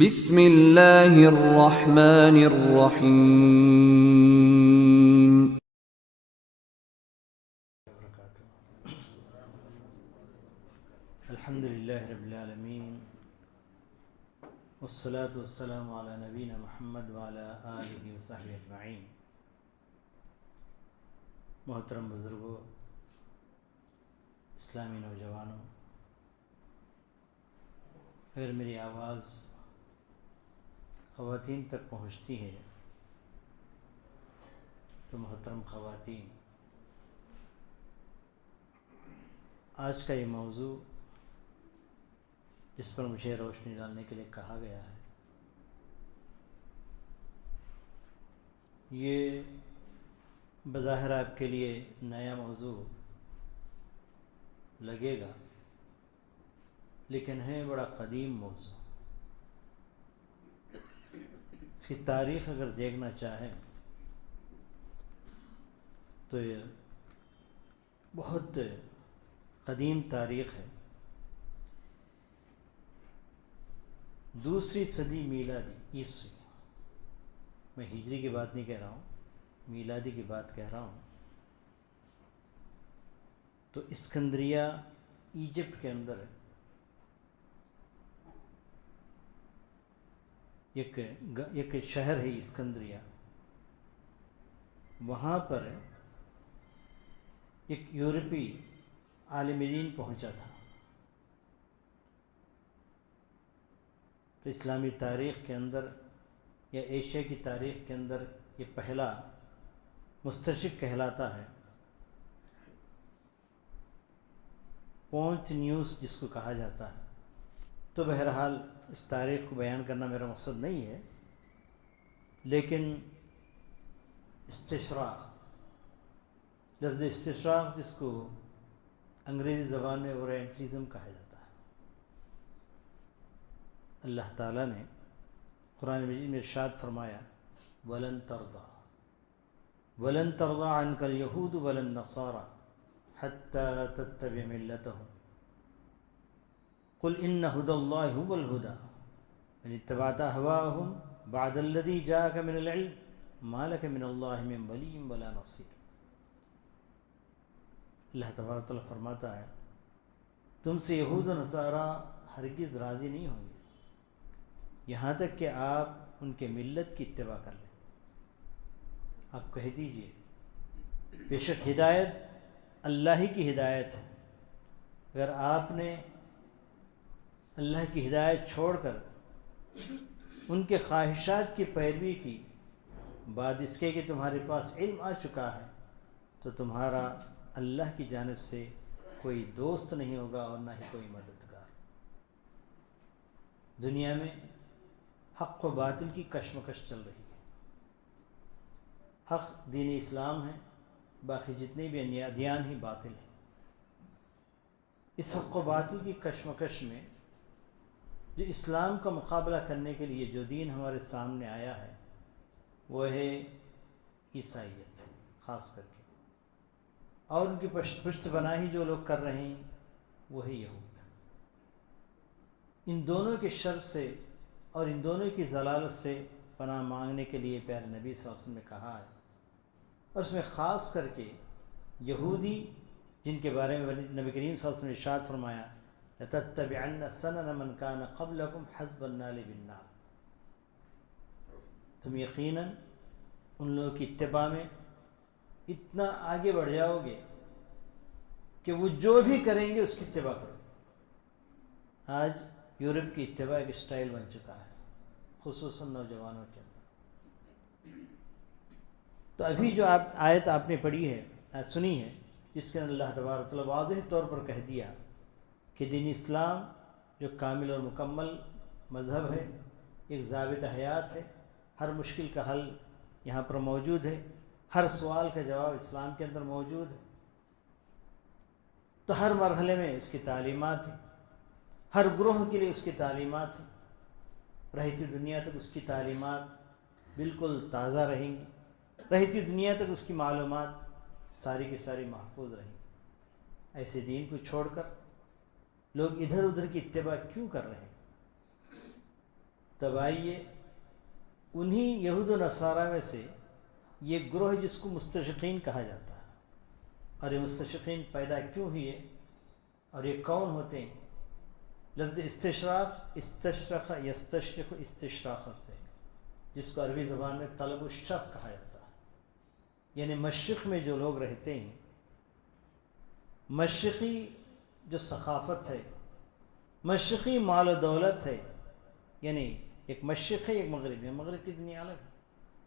بسم اللہ الرحمن الرحیم۔ الحمد للہ رب العالمین والصلاة والسلام علی نبینا محمد وعلی آلہ وصحبہ اجمعین۔ محترم بزرگوں، اسلامی نوجوانوں، اگر میری آواز خواتین تک پہنچتی ہے تو محترم خواتین، آج کا یہ موضوع جس پر مجھے روشنی ڈالنے کے لیے کہا گیا ہے، یہ بظاہر آپ کے لیے نیا موضوع لگے گا، لیکن ہے بڑا قدیم موضوع۔ اس کی تاریخ اگر دیکھنا چاہیں تو یہ بہت قدیم تاریخ ہے۔ دوسری صدی میلادی عیسوی، میں ہجری کی بات نہیں کہہ رہا ہوں، میلادی کی بات کہہ رہا ہوں۔ تو اسکندریہ ایجپٹ کے اندر ہے، ایک شہر ہے اسکندریہ، وہاں پر ایک یورپی عالم دین پہنچا تھا۔ تو اسلامی تاریخ کے اندر یا ایشیا کی تاریخ کے اندر یہ پہلا مستشرق کہلاتا ہے۔ پونچ نیوز جس کو کہا جاتا ہے۔ تو بہرحال اس تاریخ کو بیان کرنا میرا مقصد نہیں ہے، لیکن استشراق، لفظ استشراق جس کو انگریزی زبان میں اورینٹلزم کہا جاتا ہے، اللہ تعالیٰ نے قرآن مجید میں ارشاد فرمایا، وَلَن تَرْضَىٰ عَنْكَ الْيَهُودُ وَلَا النَّصَارَىٰ حَتَّىٰ تَتَّبِعَ مِلَّتَهُمْ قُلْ إِنَّ هُدَى اللَّهِ هُوَ الْهُدَىٰ وَإِنِ اتَّبَعْتَ أَهْوَاءَهُمْ بَعْدَ الَّذِي جَاءَكَ مِنَ الْعِلْمِ مَا لَكَ مِنَ اللَّهِ مِنْ وَلِيٍّ وَلَا نَصِيرٍ۔ اللہ تبارک تعالیٰ فرماتا ہے، تم سے یہود و نصارہ ہرگز راضی نہیں ہوں گے یہاں تک کہ آپ ان کے ملت کی اتباع کر لیں۔ آپ کہہ دیجئے، بے شک ہدایت اللہ ہی کی ہدایت ہے، اگر آپ نے اللہ کی ہدایت چھوڑ کر ان کے خواہشات کی پیروی کی، بعد اس کے کہ تمہارے پاس علم آ چکا ہے، تو تمہارا اللہ کی جانب سے کوئی دوست نہیں ہوگا اور نہ ہی کوئی مددگار۔ دنیا میں حق و باطل کی کشمکش چل رہی ہے۔ حق دین اسلام ہے، باقی جتنے بھی ادیان ہی باطل ہیں۔ اس حق و باطل کی کشمکش میں جو اسلام کا مقابلہ کرنے کے لیے جو دین ہمارے سامنے آیا ہے وہ ہے عیسائیت، خاص کر کے، اور ان کی پشت پناہی جو لوگ کر رہے ہیں وہ ہے یہود۔ ان دونوں کے شر سے اور ان دونوں کی ضلالت سے پناہ مانگنے کے لیے پیارے نبی صلی اللہ علیہ وسلم نے کہا ہے، اور اس میں خاص کر کے یہودی جن کے بارے میں نبی کریم صلی اللہ علیہ وسلم نے ارشاد فرمایا، لَتَتَّبِعَنَّ سَنَنَ مَنْ كَانَ قَبْلَكُمْ حَذْوَ النَّالِ بِالنَّالِ، تم یقیناً ان لوگوں کی اتباع میں اتنا آگے بڑھ جاؤ گے کہ وہ جو بھی کریں گے اس کی اتباع کرو۔ آج یورپ کی اتباع ایک اسٹائل بن چکا ہے، خصوصاً نوجوانوں کے اندر۔ تو ابھی جو آیت آپ نے پڑھی ہے، سنی ہے، جس کے اندر اللہ تبارک و تعالیٰ واضح طور پر کہہ دیا کہ دین اسلام جو کامل اور مکمل مذہب ہے، ایک ضابط حیات ہے، ہر مشکل کا حل یہاں پر موجود ہے، ہر سوال کا جواب اسلام کے اندر موجود ہے۔ تو ہر مرحلے میں اس کی تعلیمات ہیں، ہر گروہ کے لیے اس کی تعلیمات ہیں، رہتی دنیا تک اس کی تعلیمات بالکل تازہ رہیں گی، رہتی دنیا تک اس کی معلومات ساری کی ساری محفوظ رہیں گی۔ ایسے دین کو چھوڑ کر لوگ ادھر ادھر کی اتباع کیوں کر رہے ہیں؟ تب آئیے انہی یہود و نصارہ میں سے یہ گروہ جس کو مستشرقین کہا جاتا ہے، اور یہ مستشرقین پیدا کیوں ہوئے اور یہ کون ہوتے ہیں؟ لفظ استشراق استشرق یستشرق استشراقت سے، جس کو عربی زبان میں طلب الشرق کہا جاتا ہے، یعنی مشرق میں جو لوگ رہتے ہیں، مشرقی جو ثقافت ہے، مشرقی مال و دولت ہے، یعنی ایک مشرق ہے ایک مغرب ہے، مغرب کی دنیا الگ ہے،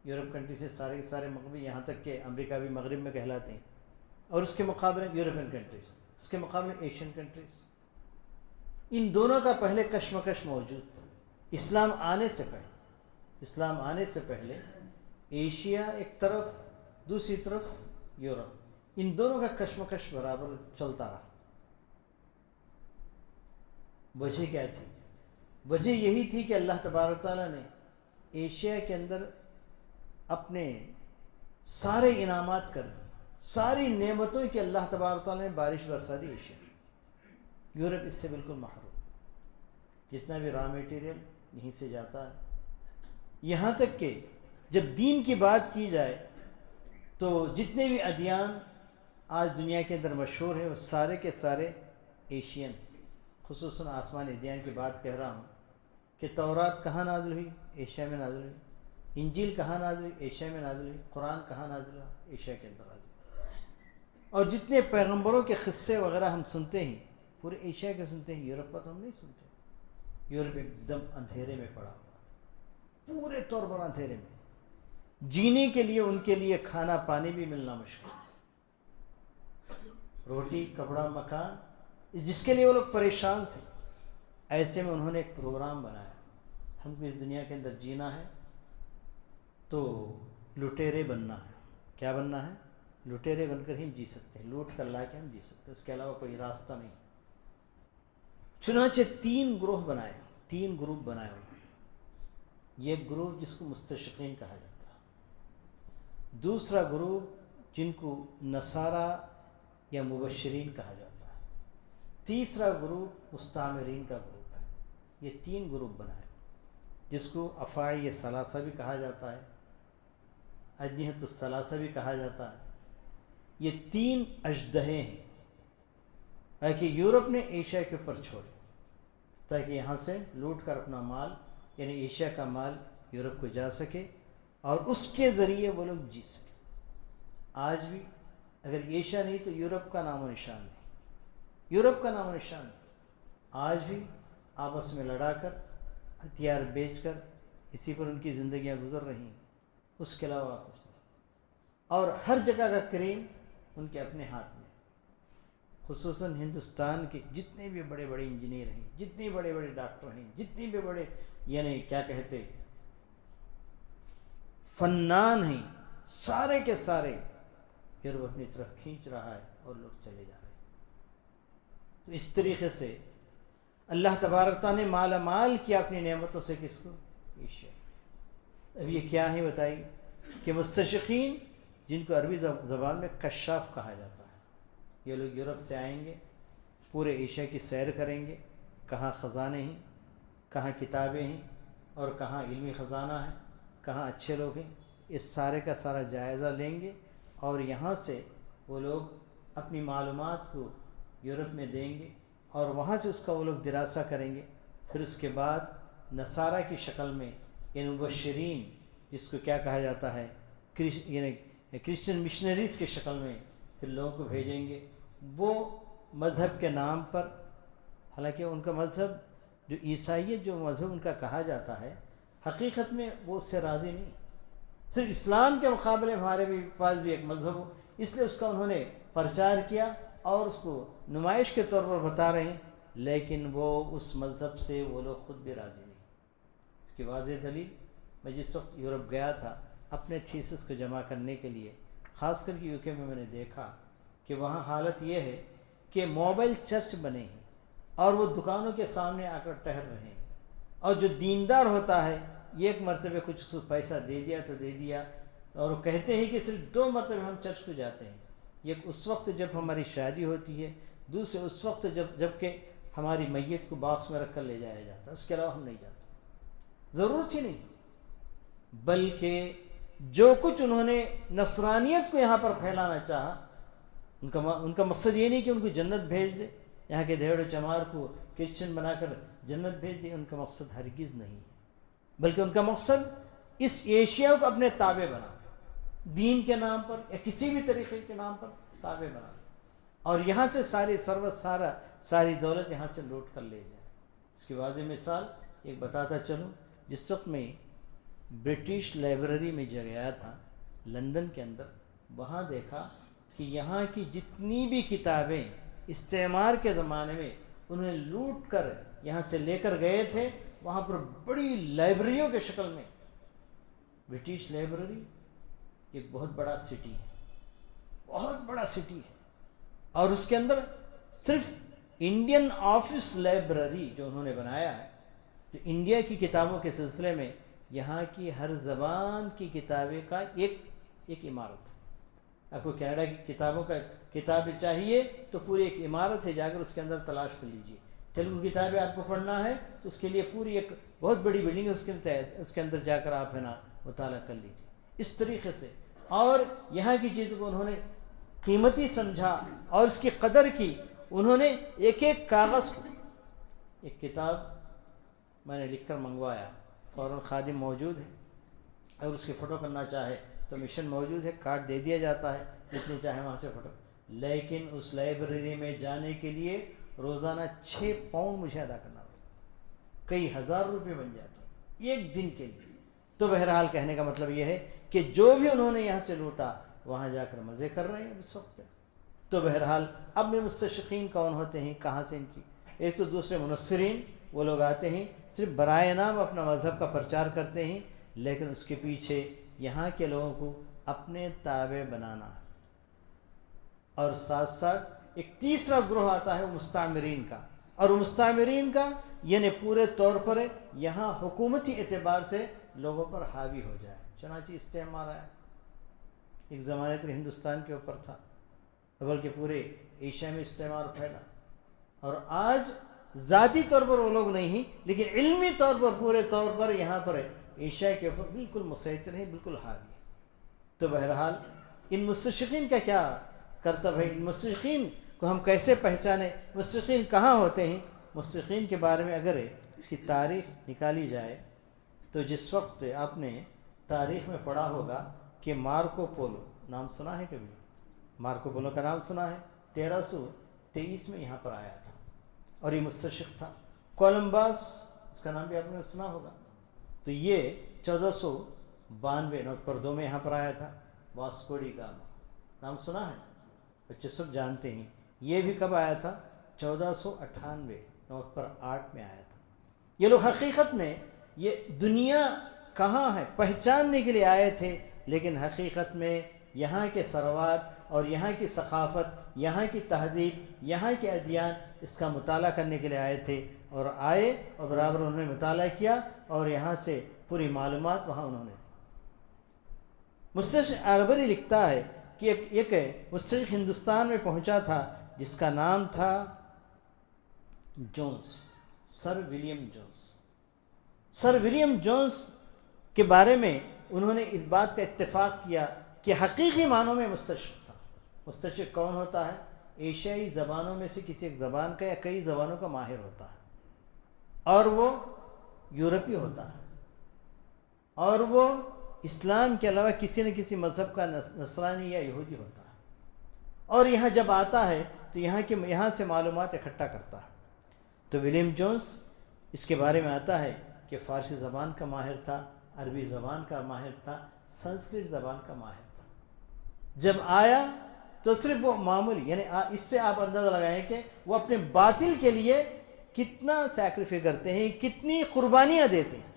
یورپ کنٹری سے سارے کے سارے مغربی، یہاں تک کہ امریکہ بھی مغرب میں کہلاتے ہیں، اور اس کے مقابلے یورپین کنٹریز، اس کے مقابلے ایشین کنٹریز، ان دونوں کا پہلے کشمکش موجود تھا اسلام آنے سے پہلے۔ اسلام آنے سے پہلے ایشیا ایک طرف، دوسری طرف یورپ، ان دونوں کا کشمکش برابر چلتا رہا۔ وجہ کیا تھی؟ وجہ یہی تھی کہ اللہ تبارک تعالیٰ نے ایشیا کے اندر اپنے سارے انعامات کر دی، ساری نعمتوں کی اللہ تبارک تعالیٰ نے بارش برسا دی ایشیا۔ یورپ اس سے بالکل محروم، جتنا بھی را میٹیریل یہیں سے جاتا ہے، یہاں تک کہ جب دین کی بات کی جائے تو جتنے بھی ادیان آج دنیا کے اندر مشہور ہیں وہ سارے کے سارے ایشین، خصوصاً آسمانی ادیان کی بات کہہ رہا ہوں کہ تورات کہاں نازل ہوئی؟ ایشیا میں نازل ہوئی۔ انجیل کہاں نازل ہوئی؟ ایشیا میں نازل ہوئی۔ قرآن کہاں نازل ہوا؟ ایشیا کے اندر نازل ہوا۔ اور جتنے پیغمبروں کے قصے وغیرہ ہم سنتے ہیں پورے ایشیا کے سنتے ہیں، یورپ کا تو ہم نہیں سنتے۔ یورپ ایک دم اندھیرے میں پڑا ہوا، پورے طور پر اندھیرے میں، جینے کے لیے ان کے لیے کھانا پانی بھی ملنا مشکل، روٹی کپڑا مکان، جس کے لیے وہ لوگ پریشان تھے۔ ایسے میں انہوں نے ایک پروگرام بنایا، ہم کو اس دنیا کے اندر جینا ہے تو لٹیرے بننا ہے۔ کیا بننا ہے؟ لٹیرے بن کر ہی ہم جی سکتے ہیں، لوٹ کر لا کے ہم جی سکتے ہیں، اس کے علاوہ کوئی راستہ نہیں۔ چنانچہ 3 گروہ بنائے، 3 گروپ بنائے انہوں نے۔ یہ گروہ جس کو مستشرقین کہا جاتا ہے، دوسرا گروہ جن کو نصارہ یا مبشرین کہا جاتا ہے، تیسرا گروپ مستعمرین کا گروپ ہے۔ یہ 3 گروپ بنائے، جس کو افاعی ثلاثہ بھی کہا جاتا ہے، اجنحۃ الثلاثہ بھی کہا جاتا ہے۔ یہ 3 اژدہے ہیں تاکہ یورپ نے ایشیا کے اوپر چھوڑے، تاکہ یہاں سے لوٹ کر اپنا مال، یعنی ایشیا کا مال یورپ کو جا سکے اور اس کے ذریعے وہ لوگ جی سکے۔ آج بھی اگر ایشیا نہیں تو یورپ کا نام و نشان نہیں، یورپ کا نام و نشان نہیں۔ آج بھی آپس میں لڑا کر، ہتھیار بیچ کر اسی پر ان کی زندگیاں گزر رہی ہیں، اس کے علاوہ کچھ نہیں۔ اور ہر جگہ کا کریم ان کے اپنے ہاتھ میں، خصوصاً ہندوستان کے جتنے بھی بڑے بڑے انجینئر ہیں، جتنے بڑے بڑے ڈاکٹر ہیں، جتنے بھی بڑے یعنی کیا کہتے فنان ہیں، سارے کے سارے یورپ اپنی طرف کھینچ رہا ہے اور لوگ چلے جا رہے ہیں۔ تو اس طریقے سے اللہ تبارک تعالیٰ نے مالا مال کیا اپنی نعمتوں سے کس کو؟ ایشیا۔ اب یہ کیا ہے بتائی کہ مستشرقین، جن کو عربی زبان میں کشاف کہا جاتا ہے، یہ لوگ یورپ سے آئیں گے، پورے ایشیا کی سیر کریں گے، کہاں خزانے ہیں، کہاں کتابیں ہیں، اور کہاں علمی خزانہ ہے، کہاں اچھے لوگ ہیں، اس سارے کا سارا جائزہ لیں گے، اور یہاں سے وہ لوگ اپنی معلومات کو یورپ میں دیں گے، اور وہاں سے اس کا وہ لوگ دراسہ کریں گے۔ پھر اس کے بعد نصارہ کی شکل میں، یعنی مبشرین، جس کو کیا کہا جاتا ہے، یعنی کرسچن مشنریز کی شکل میں پھر لوگوں کو بھیجیں گے۔ وہ مذہب کے نام پر، حالانکہ ان کا مذہب جو عیسائیت جو مذہب ان کا کہا جاتا ہے، حقیقت میں وہ اس سے راضی نہیں، صرف اسلام کے مقابلے ہمارے بھی پاس بھی ایک مذہب ہو، اس لیے اس کا انہوں نے پرچار کیا اور اس کو نمائش کے طور پر بتا رہے ہیں، لیکن وہ اس مذہب سے وہ لوگ خود بھی راضی نہیں۔ اس کی واضح دلیل، میں جس وقت یورپ گیا تھا اپنے تھیسس کو جمع کرنے کے لیے، خاص کر کے یوکے میں نے دیکھا کہ وہاں حالت یہ ہے کہ موبائل چرچ بنے ہیں اور وہ دکانوں کے سامنے آ کر ٹہل رہے ہیں، اور جو دیندار ہوتا ہے ایک مرتبہ کچھ اس کو پیسہ دے دیا تو دے دیا، اور وہ کہتے ہیں کہ صرف 2 مرتبہ ہم چرچ کو جاتے ہیں، ایک اس وقت جب ہماری شادی ہوتی ہے، دوسرے اس وقت جب کہ ہماری میت کو باکس میں رکھ کر لے جایا جاتا ہے، اس کے علاوہ ہم نہیں جاتے۔ ضرورت ہی نہیں. بلکہ جو کچھ انہوں نے نصرانیت کو یہاں پر پھیلانا چاہا، ان کا مقصد یہ نہیں کہ ان کو جنت بھیج دے، یہاں کے دیوڑ چمار کو کرسچن بنا کر جنت بھیج دے. ان کا مقصد ہرگز نہیں ہے، بلکہ ان کا مقصد اس ایشیا کو اپنے تابع بنا، دین کے نام پر یا کسی بھی طریقے کے نام پر تابع بنا، اور یہاں سے ساری ثروت ساری دولت یہاں سے لوٹ کر لے جائے. اس کی واضح مثال ایک بتاتا چلوں. جس وقت میں برٹش لائبریری میں گیا تھا لندن کے اندر، وہاں دیکھا کہ یہاں کی جتنی بھی کتابیں استعمار کے زمانے میں انہیں لوٹ کر یہاں سے لے کر گئے تھے، وہاں پر بڑی لائبریریوں کے شکل میں. برٹش لائبریری ایک بہت بڑا سٹی ہے، بہت بڑا سٹی ہے، اور اس کے اندر صرف انڈین آفس لائبریری جو انہوں نے بنایا ہے، جو انڈیا کی کتابوں کے سلسلے میں یہاں کی ہر زبان کی کتابیں کا ایک عمارت ہے. آپ کو کینیڈا کی کتابیں چاہیے تو پوری ایک عمارت ہے، جا کر اس کے اندر تلاش کر لیجیے. تیلگو کتابیں آپ کو پڑھنا ہے تو اس کے لیے پوری ایک بہت بڑی بلڈنگ ہے، اس کے اندر جا کر آپ مطالعہ کر لیجیے. اس طریقے سے، اور یہاں کی چیزوں کو انہوں نے قیمتی سمجھا اور اس کی قدر کی. انہوں نے ایک کاغذ کو، ایک کتاب میں نے لکھ کر منگوایا، فوراً خادم موجود ہے، اور اس کی فوٹو کرنا چاہے تو مشن موجود ہے، کارڈ دے دیا جاتا ہے، جتنی چاہے وہاں سے فوٹو. لیکن اس لائبریری میں جانے کے لیے روزانہ 6 پاؤنڈ مجھے ادا کرنا پڑتا، کئی ہزار روپے بن جاتے ایک دن کے لیے. تو بہرحال کہنے کا مطلب یہ ہے کہ جو بھی انہوں نے یہاں سے لوٹا وہاں جا کر مزے کر رہے ہیں اس وقت. تو بہرحال اب میں مستشقین کون ہوتے ہیں، کہاں سے ان کی، ایک تو دوسرے منصرین، وہ لوگ آتے ہیں صرف برائے نام اپنا مذہب کا پرچار کرتے ہیں، لیکن اس کے پیچھے یہاں کے لوگوں کو اپنے تابع بنانا ہے. اور ساتھ ساتھ ایک تیسرا گروہ آتا ہے وہ مستعمرین کا، اور وہ مستعمرین کا یعنی پورے طور پر یہاں حکومتی اعتبار سے لوگوں پر حاوی ہو جائے. چنانچہ استعمار آیا، ایک زمانے تک ہندوستان کے اوپر تھا، بلکہ پورے ایشیا میں استعمار پھیلا، اور آج ذاتی طور پر وہ لوگ نہیں ہیں لیکن علمی طور پر پورے طور پر یہاں پر ایشیا کے اوپر بالکل مسیطر ہیں، بالکل حاوی. تو بہرحال ان مستشرقین کا کیا کرتب ہے، ان مستشرقین کو ہم کیسے پہچانیں، مستشرقین کہاں ہوتے ہیں. مستشرقین کے بارے میں اگر اس کی تاریخ نکالی جائے تو جس وقت آپ نے تاریخ میں پڑھا ہوگا کہ مارکو پولو نام سنا ہے، کبھی مارکو پولو کا نام سنا ہے، 1323 میں یہاں پر آیا تھا اور یہ مستشرق تھا. کولمبس، اس کا نام بھی آپ نے سنا ہوگا، تو یہ 1492 نومبر میں یہاں پر آیا تھا. واسکو ڈی گاما نام سنا ہے، بچے سب جانتے ہیں. یہ بھی کب آیا تھا، 1498 نومبر 8 میں آیا تھا. یہ لوگ حقیقت میں یہ دنیا کہاں ہے پہچاننے کے لیے آئے تھے، لیکن حقیقت میں یہاں کے ثروات اور یہاں کی ثقافت، یہاں کی تہذیب، یہاں کے ادیان، اس کا مطالعہ کرنے کے لیے آئے تھے. اور آئے اور برابر انہوں نے مطالعہ کیا اور یہاں سے پوری معلومات وہاں انہوں نے. مستشرق اربری لکھتا ہے کہ ایک مستشرق ہندوستان میں پہنچا تھا جس کا نام تھا جونس، سر ولیم جونس. سر ولیم جونس کے بارے میں انہوں نے اس بات کا اتفاق کیا کہ حقیقی معنوں میں مستشرق تھا. مستشرق کون ہوتا ہے، ایشیائی زبانوں میں سے کسی ایک زبان کا یا کئی زبانوں کا ماہر ہوتا ہے، اور وہ یورپی ہوتا ہے، اور وہ اسلام کے علاوہ کسی نہ کسی مذہب کا نصرانی یا یہودی ہوتا ہے، اور یہاں جب آتا ہے تو یہاں سے معلومات اکٹھا کرتا ہے. تو ولیم جونس اس کے بارے میں آتا ہے کہ فارسی زبان کا ماہر تھا، عربی زبان کا ماہر تھا، سنسکرت زبان کا ماہر تھا. جب آیا تو صرف وہ معمولی، یعنی اس سے آپ اندازہ لگائیں کہ وہ اپنے باطل کے لیے کتنا سیکریفائی کرتے ہیں، کتنی قربانیاں دیتے ہیں.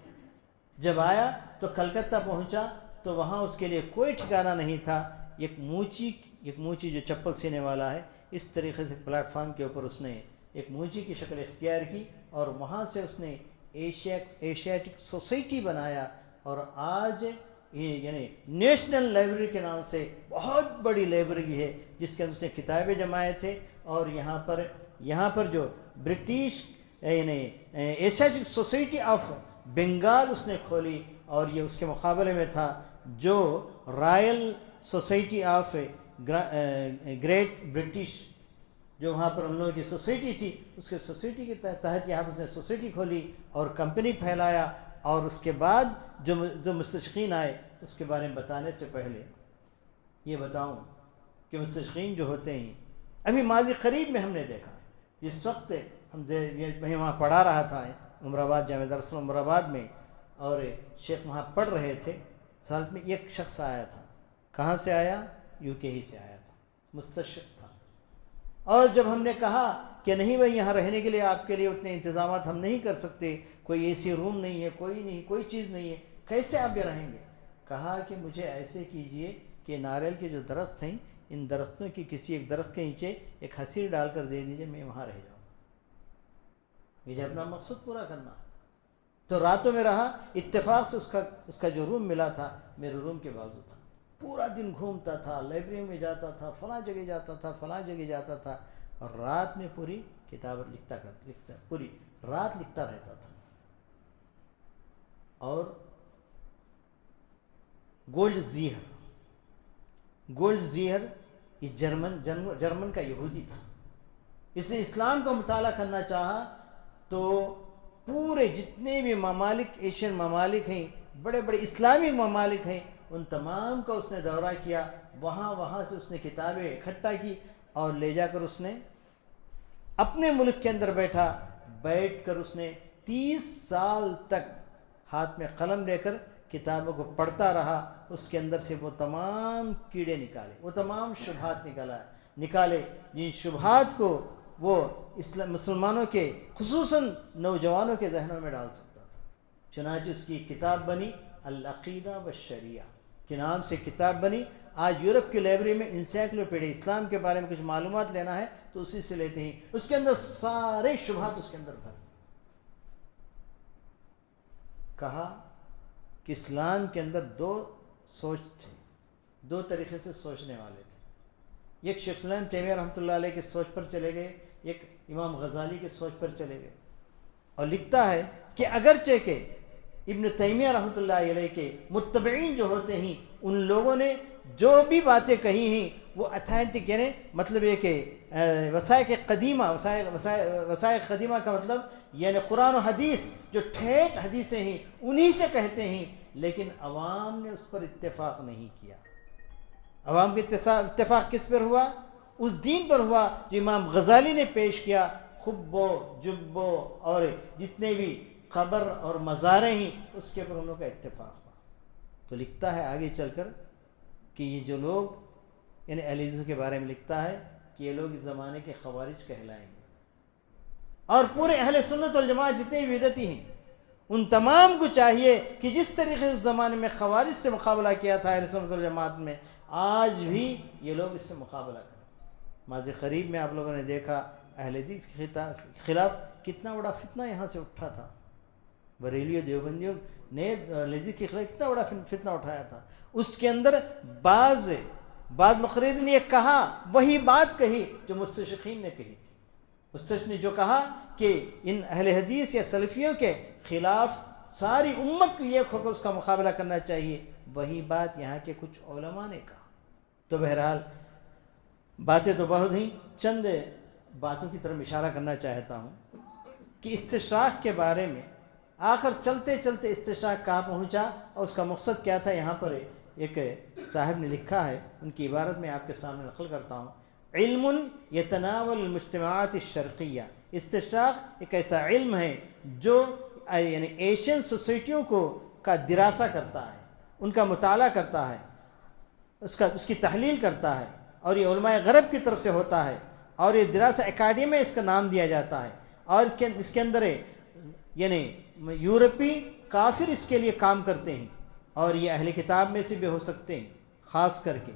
جب آیا تو کلکتہ پہنچا تو وہاں اس کے لیے کوئی ٹھکانہ نہیں تھا. ایک موچی جو چپل سینے والا ہے، اس طریقے سے پلیٹ فارم کے اوپر اس نے ایک موچی کی شکل اختیار کی اور وہاں سے اس نے ایشیاٹک سوسائٹی بنایا. اور آج یعنی نیشنل لائبریری کے نام سے بہت بڑی لائبریری ہے جس کے اندر اس نے کتابیں جمائے تھے. اور یہاں پر جو برٹش یعنی ایشیاٹک سوسائٹی آف بنگال اس نے کھولی، اور یہ اس کے مقابلے میں تھا جو Royal society of great British, جو وہاں پر ان لوگوں کی سوسائٹی تھی، اس کے سوسائٹی کے تحت یہاں پر اس نے سوسائٹی کھولی اور کمپنی پھیلایا. اور اس کے بعد جو مستشرقین آئے، اس کے بارے میں بتانے سے پہلے یہ بتاؤں کہ مستشرقین جو ہوتے ہیں، ابھی ماضی قریب میں ہم نے دیکھا، جس وقت میں وہاں پڑھا رہا تھا عمر آباد جامعہ دارالاسلام عمر آباد میں، اور شیخ وہاں پڑھ رہے تھے، سالت میں ایک شخص آیا تھا. کہاں سے آیا؟ یو کے ہی سے آیا تھا، مستشرق تھا. اور جب ہم نے کہا کہ نہیں بھائی یہاں رہنے کے لیے آپ کے لیے اتنے انتظامات ہم نہیں کر سکتے، کوئی اے سی روم نہیں ہے، کوئی نہیں، کوئی چیز نہیں ہے، کیسے آپ یہ رہیں گے؟ کہا کہ مجھے ایسے کیجئے کہ ناریل کے جو درخت ہیں، ان درختوں کی کسی ایک درخت کے نیچے ایک حسیر ڈال کر دے دیجئے، میں وہاں رہ جاؤں. مجھے اپنا مقصد پورا کرنا. تو راتوں میں رہا، اتفاق سے اس کا جو روم ملا تھا میرے روم کے بازو تھا. پورا دن گھومتا تھا، لائبریری میں جاتا تھا، فلاں جگہ جاتا تھا، فلاں جگہ جاتا تھا، اور رات میں پوری کتاب لکھتا پوری رات لکھتا رہتا تھا. اور گولڈ زیہر یہ جرمن کا یہودی تھا. اس نے اسلام کا مطالعہ کرنا چاہا تو پورے جتنے بھی ممالک، ایشین ممالک ہیں، بڑے بڑے اسلامی ممالک ہیں، ان تمام کا اس نے دورہ کیا. وہاں سے اس نے کتابیں اکٹھا کی اور لے جا کر اس نے اپنے ملک کے اندر بیٹھ کر اس نے 30 سال تک ہاتھ میں قلم لے کر کتابوں کو پڑھتا رہا. اس کے اندر سے وہ تمام کیڑے نکالے، وہ تمام شبہات نکالے جن شبہات کو وہ مسلمانوں کے خصوصاً نوجوانوں کے ذہنوں میں ڈال سکتا تھا. چنانچہ اس کی کتاب بنی العقیدہ والشریعہ کے نام سے کتاب بنی. آج یورپ کی لائبریری میں انسائکلوپیڈیا اسلام کے بارے میں کچھ معلومات لینا ہے تو اسی سے لیتے ہیں. اس کے اندر سارے شبہات اس کے اندر بھر. کہا کہ اسلام کے اندر 2 سوچ تھے، 2 طریقے سے سوچنے والے تھے. ایک شیخ الاسلام تیمیہ رحمۃ اللہ علیہ کی سوچ پر چلے گئے، ایک امام غزالی کی سوچ پر چلے گئے. اور لکھتا ہے کہ اگرچہ کہ ابن تیمیہ رحمۃ اللہ علیہ کے متبعین جو ہوتے ہیں، ان لوگوں نے جو بھی باتیں کہی ہیں وہ اتھینٹک، یعنی مطلب یہ کہ وثائق قدیمہ کا مطلب یعنی قرآن و حدیث جو ٹھیک حدیثیں ہیں انہی سے کہتے ہیں، لیکن عوام نے اس پر اتفاق نہیں کیا. عوام کا اتفاق کس پر ہوا؟ اس دین پر ہوا جو امام غزالی نے پیش کیا. خب و جب اور جتنے بھی قبر اور مزاریں ہیں اس کے پر ان لوگوں کا اتفاق ہوا. تو لکھتا ہے آگے چل کر کہ یہ جو لوگ یعنی اہل حدیث کے بارے میں لکھتا ہے کہ یہ لوگ اس زمانے کے خوارج کہلائیں گے. اور پورے اہل سنت والجماعت جتنے بھی بدعتی ہیں ان تمام کو چاہیے کہ جس طریقے اس زمانے میں خوارج سے مقابلہ کیا تھا اہل سنت والجماعت میں، آج بھی یہ لوگ اس سے مقابلہ کریں. ماضی قریب میں آپ لوگوں نے دیکھا اہل حدیث کے خلاف کتنا بڑا فتنہ یہاں سے اٹھا تھا. بریلیوں دیوبندیوں نے اہل حدیث کے خلاف کتنا بڑا فتنہ اٹھایا تھا. اس کے اندر بعض مقررین نے یہ کہا، وہی بات کہی جو مستشرقین نے کہی تھی. مستشرق نے جو کہا کہ ان اہل حدیث یا سلفیوں کے خلاف ساری امت کو ایک ہو کر اس کا مقابلہ کرنا چاہیے، وہی بات یہاں کے کچھ علماء نے کہا. تو بہرحال باتیں تو بہت ہیں، چند باتوں کی طرف اشارہ کرنا چاہتا ہوں کہ استشراق کے بارے میں آخر چلتے چلتے استشراق کہاں پہنچا اور اس کا مقصد کیا تھا. یہاں پر ایک صاحب نے لکھا ہے، ان کی عبارت میں آپ کے سامنے نقل کرتا ہوں. علم یتناول المجتمعات الشرقیہ، استشراق ایک ایسا علم ہے جو یعنی ایشین سوسائٹیوں کا دراسہ کرتا ہے، ان کا مطالعہ کرتا ہے، اس کی تحلیل کرتا ہے، اور یہ علماء غرب کی طرف سے ہوتا ہے، اور یہ دراسہ اکیڈمی اس کا نام دیا جاتا ہے. اور اس کے اندر یعنی یورپی کافر اس کے لیے کام کرتے ہیں، اور یہ اہل کتاب میں سے بھی ہو سکتے ہیں خاص کر کے،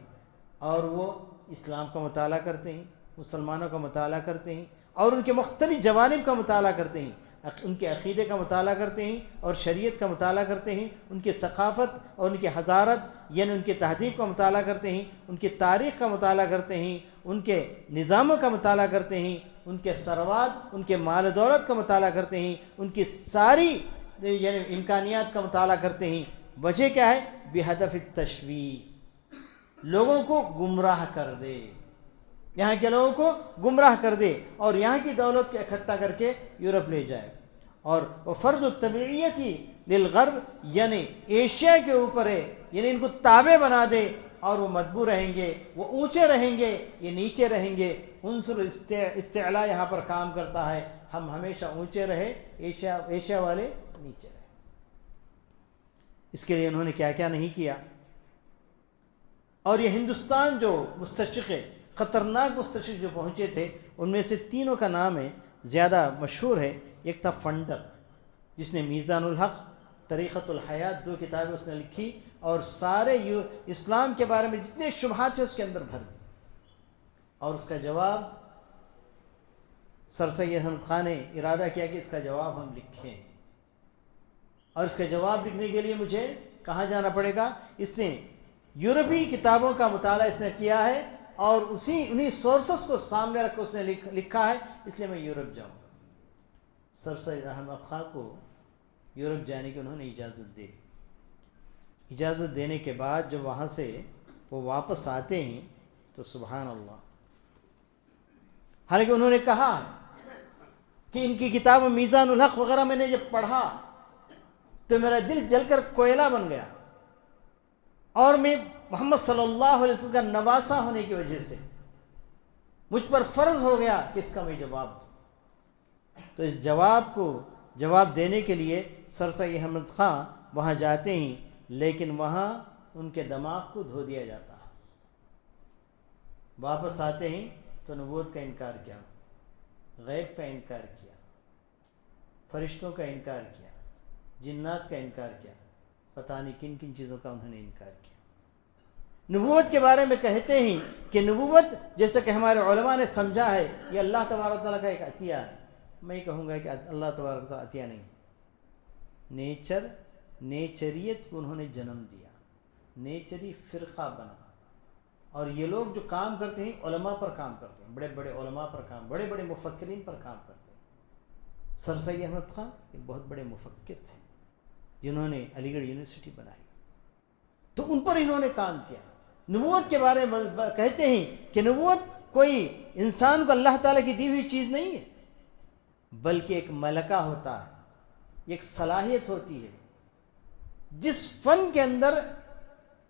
اور وہ اسلام کا مطالعہ کرتے ہیں، مسلمانوں کا مطالعہ کرتے ہیں، اور ان کے مختلف جوانب کا مطالعہ کرتے ہیں، ان کے عقیدے کا مطالعہ کرتے ہیں اور شریعت کا مطالعہ کرتے ہیں، ان کی ثقافت اور ان کی حضارت یعنی ان کی تہذیب کا مطالعہ کرتے ہیں، ان کی تاریخ کا مطالعہ کرتے ہیں، ان کے نظاموں کا مطالعہ کرتے ہیں، ان کے ثروات، ان کے مال و دولت کا مطالعہ کرتے ہیں، ان کی ساری یعنی امکانیات کا مطالعہ کرتے ہیں. وجہ کیا ہے؟ بہدف التشویع، لوگوں کو گمراہ کر دے، یہاں کے لوگوں کو گمراہ کر دے اور یہاں کی دولت کو اکٹھا کر کے یورپ لے جائے. اور فرض الطبعیتی للغرب، یعنی ایشیا کے اوپر ہے، یعنی ان کو تابع بنا دے اور وہ متبوع رہیں گے، وہ اونچے رہیں گے، یہ نیچے رہیں گے. عنصر استعلاء یہاں پر کام کرتا ہے، ہم ہمیشہ اونچے رہے، ایشیا والے نیچے رہے. اس کے لیے انہوں نے کیا کیا نہیں کیا. اور یہ ہندوستان جو مستشرق، خطرناک مستشرق جو پہنچے تھے، ان میں سے تینوں کا نام ہے زیادہ مشہور ہے. ایک تھا فنڈر، جس نے میزان الحق، طریقۃ الحیات، 2 کتابیں اس نے لکھی اور سارے اسلام کے بارے میں جتنے شبہات تھے اس کے اندر بھر دی. اور اس کا جواب سر سید احمد خان نے ارادہ کیا کہ اس کا جواب ہم لکھیں. اور اس کا جواب لکھنے کے لیے مجھے کہاں جانا پڑے گا؟ اس نے یورپی کتابوں کا مطالعہ اس نے کیا ہے اور انہی سورسز کو سامنے رکھ کے اس نے لکھا ہے، اس لیے میں یورپ جاؤں گا. سر سید احمد خان کو یورپ جانے کی انہوں نے اجازت دے دی. اجازت دینے کے بعد جب وہاں سے وہ واپس آتے ہیں تو سبحان اللہ، حالانکہ انہوں نے کہا کہ ان کی کتاب میزان الحق وغیرہ میں نے جب پڑھا تو میرا دل جل کر کوئلہ بن گیا، اور میں محمد صلی اللہ علیہ وسلم کا نواسا ہونے کی وجہ سے مجھ پر فرض ہو گیا کہ اس کا میں جواب دوں. تو اس جواب دینے کے لیے سر سید احمد خان وہاں جاتے ہیں، لیکن وہاں ان کے دماغ کو دھو دیا جاتا ہے. واپس آتے ہیں تو نبوت کا انکار کیا، غیب کا انکار کیا، فرشتوں کا انکار کیا، جنات کا انکار کیا، پتہ نہیں کن کن چیزوں کا انہوں نے انکار کیا. نبوت کے بارے میں کہتے ہیں کہ نبوت جیسا کہ ہمارے علماء نے سمجھا ہے یہ اللہ تبارک تعالیٰ کا ایک عطیہ ہے. میں کہوں گا کہ اللہ تبارک تعالیٰ عطیہ نہیں ہے. نیچریت کو انہوں نے جنم دیا، نیچری فرقہ بنا. اور یہ لوگ جو کام کرتے ہیں علماء پر کام کرتے ہیں، بڑے بڑے علماء پر کام، بڑے بڑے مفکرین پر کام کرتے ہیں. سر سید احمد خان ایک بہت بڑے مفکر تھے جنہوں نے علی گڑھ یونیورسٹی بنائی، تو ان پر انہوں نے کام کیا. نبوت کے بارے میں کہتے ہیں کہ نبوت کوئی انسان کو اللہ تعالیٰ کی دی ہوئی چیز نہیں ہے، بلکہ ایک ملکہ ہوتا ہے، ایک صلاحیت ہوتی ہے. جس فن کے اندر